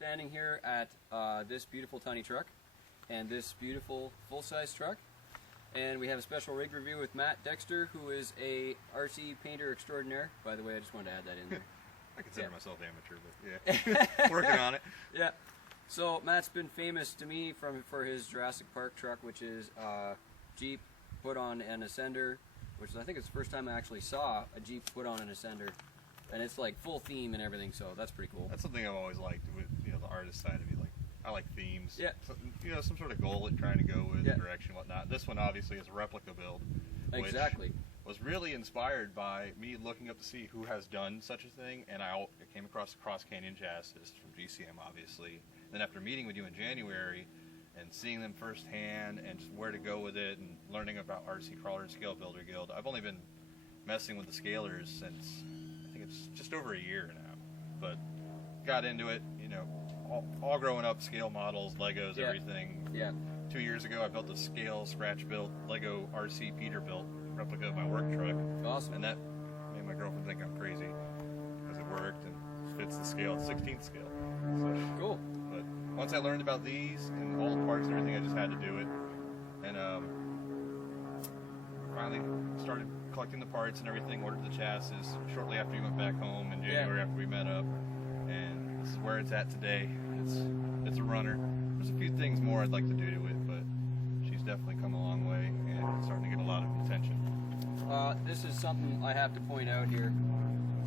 standing here at this beautiful tiny truck and this beautiful full-size truck. And we have a special rig review with Matt Dexter, who is a RC painter extraordinaire. By the way, I just wanted to add that in there. I consider myself amateur, but yeah, working on it. Yeah. So Matt's been famous to me for his Jurassic Park truck, which is a Jeep put on an Ascender, which I think is the first time I actually saw a Jeep put on an Ascender. And it's like full theme and everything, so that's pretty cool. That's something I've always liked with the artist side of me. Like, I like themes. Yeah. So, some sort of goal at trying to go with, direction, whatnot. This one obviously is a replica build. Exactly. Which was really inspired by me looking up to see who has done such a thing, and I came across the Cross Canyon chassis from GCM, obviously. Then after meeting with you in January and seeing them firsthand and just where to go with it and learning about RC Crawler and Scale Builder Guild, I've only been messing with the scalers since I think it's just over a year now. But got into it, all growing up, scale models, Legos, everything. Yeah. 2 years ago, I built a scale scratch built Lego RC Peterbilt replica of my work truck. Awesome. And that made my girlfriend think I'm crazy because it worked and fits the scale, 16th scale. So, cool. But once I learned about these and all the parts and everything, I just had to do it. And finally started collecting the parts and everything, ordered the chassis shortly after you went back home in January after we met up. And this is where it's at today. It's a runner. There's a few things more I'd like to do to it, but she's definitely come a long way and it's starting to get a lot of attention. This is something I have to point out here.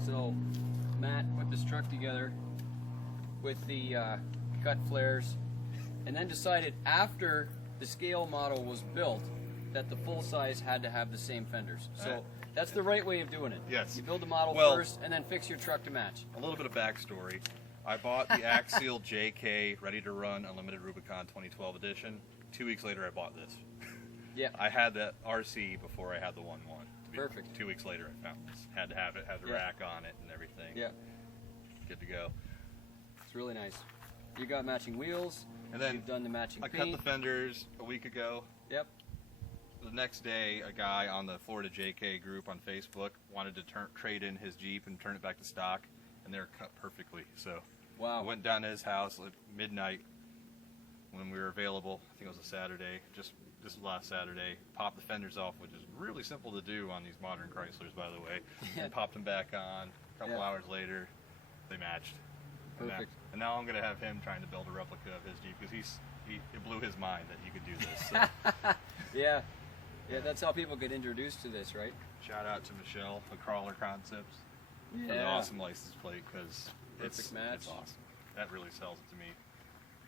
So Matt put this truck together with the cut flares and then decided after the scale model was built that the full size had to have the same fenders. So that's the right way of doing it. Yes. You build the model first and then fix your truck to match. A little bit of backstory. I bought the Axial JK Ready to Run Unlimited Rubicon 2012 edition. 2 weeks later I bought this. Yeah. I had that RC before I had the 1.1. Perfect. 2 weeks later I found this. Had to have it, had the rack on it and everything. Yeah. Good to go. It's really nice. You got matching wheels. And then you've done the matching I paint. cut the fenders a week ago. Yep. The next day, a guy on the Florida JK group on Facebook wanted to trade in his Jeep and turn it back to stock, and they're cut perfectly. So wow. I went down to his house at midnight when we were available. I think it was a Saturday, just last Saturday. Popped the fenders off, which is really simple to do on these modern Chryslers, by the way. And popped them back on. A couple hours later, they matched. Perfect. And now I'm going to have him trying to build a replica of his Jeep because it blew his mind that you could do this. So. Yeah, that's how people get introduced to this, right? Shout out to Michelle at Crawler Concepts for the awesome license plate because it's awesome. That really sells it to me.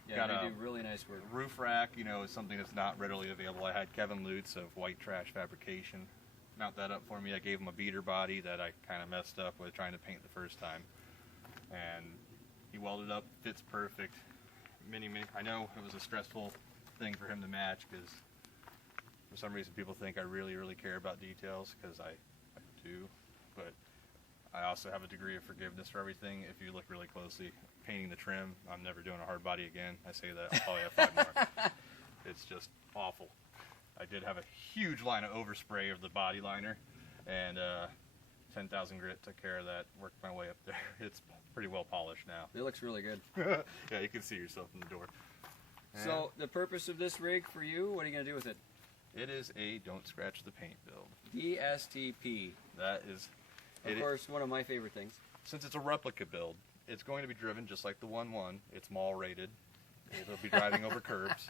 Yeah, they do really nice work. Roof rack, is something that's not readily available. I had Kevin Lutz of White Trash Fabrication mount that up for me. I gave him a beater body that I kind of messed up with trying to paint the first time, and he welded up, fits perfect. I know it was a stressful thing for him to match because for some reason people think I really, really care about details because I do, but I also have a degree of forgiveness for everything. If you look really closely, painting the trim, I'm never doing a hard body again. I say that, I'll probably have 5 more. It's just awful. I did have a huge line of overspray of the body liner, and 10,000 grit took care of that, worked my way up there. It's pretty well polished now. It looks really good. Yeah, you can see yourself in the door. So the purpose of this rig for you, what are you going to do with it? It is a don't scratch the paint build. DSTP. That is... Of course, one of my favorite things. Since it's a replica build, it's going to be driven just like the 1.1. It's mall rated. It'll be driving over curbs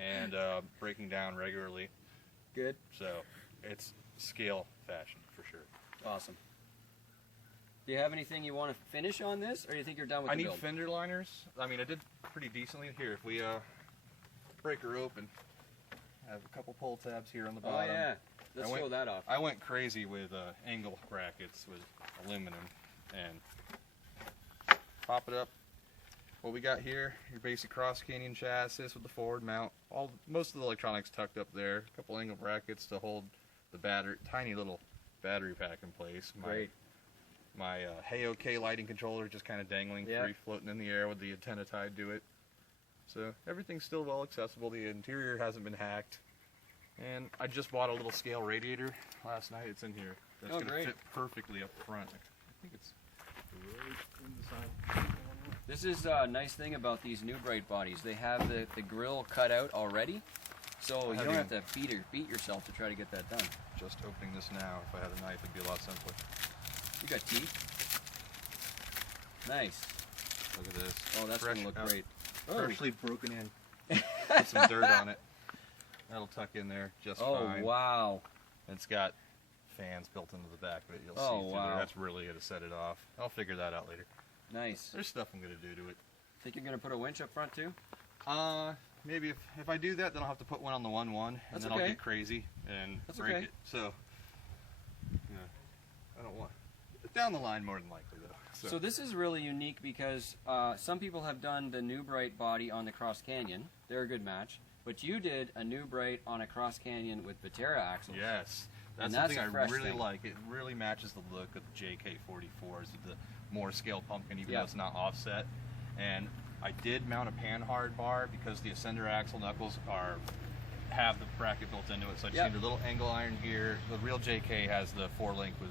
and breaking down regularly. Good. So it's scale fashion for sure. Awesome. Do you have anything you want to finish on this, or do you think you're done with the build? I need fender liners. I mean, I did pretty decently. Here, if we break her open, I have a couple pull tabs here on the bottom. Oh, yeah. Let's show that off. I went crazy with angle brackets with aluminum and pop it up. What we got here, your basic Cross Canyon chassis with the forward mount. Most of the electronics tucked up there. A couple angle brackets to hold the tiny little battery pack in place. Great. My Hey OK lighting controller just kind of dangling free, floating in the air with the antenna tied to it. So everything's still well accessible. The interior hasn't been hacked. And I just bought a little scale radiator last night. It's in here. That's going to fit perfectly up front. I think it's right in the side. This is a nice thing about these New Bright bodies. They have the grill cut out already, so you don't have to beat yourself to try to get that done. Just opening this now. If I had a knife, it'd be a lot simpler. You got teeth? Nice. Look at this. Oh, that's Fresh gonna look out. great. Freshly broken in. Put some dirt on it. That'll tuck in there just fine. Oh, wow. And it's got fans built into the back of it. You'll see through wow. there. That's really going to set it off. I'll figure that out later. Nice. There's stuff I'm going to do to it. Think you're gonna put a winch up front too? Maybe if I do that, then I'll have to put one on the 1-1, and That's then okay. I'll get crazy and That's break okay. it. So, yeah, I don't want down the line more than likely though. So this is really unique because some people have done the New Bright body on the Cross Canyon. They're a good match. But you did a New Bright on a Cross Canyon with Viterra axles. Yes, And that's that's something a I fresh really thing. like. It really matches the look of the JK44s with the more scale pumpkin, even Yeah. though it's not offset. And I did mount a panhard bar because the Ascender axle knuckles have the bracket built into it. So I just Yep. need a little angle iron here. The real JK has the 4-link with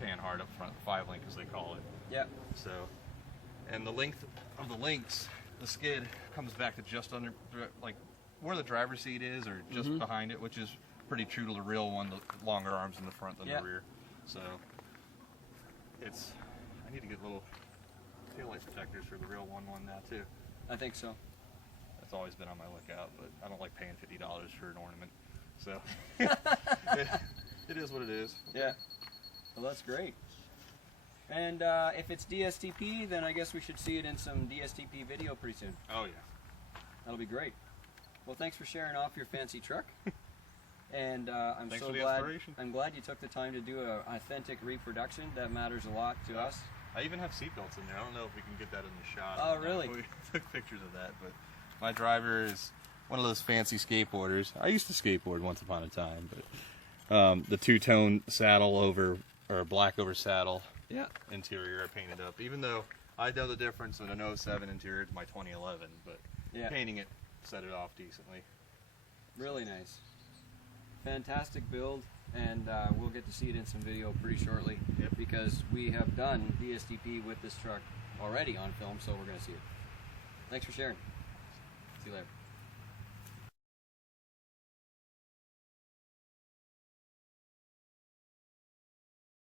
panhard up front, 5-link as they call it. Yep. So, and the length of the links, the skid comes back to just under, like where the driver's seat is, or just behind it, which is pretty true to the real one. The longer arms in the front than Yeah. the rear. So, I need to get little taillight protectors for the real 1-1 now too. I think so. That's always been on my lookout, but I don't like paying $50 for an ornament. So, it is what it is. Yeah. Well, that's great. And if it's DSTP, then I guess we should see it in some DSTP video pretty soon. Oh yeah. That'll be great. Well, thanks for sharing off your fancy truck. And I'm Thanks so for the glad. inspiration. I'm glad you took the time to do an authentic reproduction. That matters a lot to us. I even have seatbelts in there. I don't know if we can get that in the shot. Oh, really? We took pictures of that, but my driver is one of those fancy skateboarders. I used to skateboard once upon a time, but the two-tone saddle over, or black over saddle Yeah. interior I painted up, even though I know the difference in an 07 interior to my 2011, but Yeah. painting it set it off decently. Really nice. Fantastic build, and we'll get to see it in some video pretty shortly. Yep. Because we have done DSTP with this truck already on film, so we're going to see it. Thanks for sharing. See you later.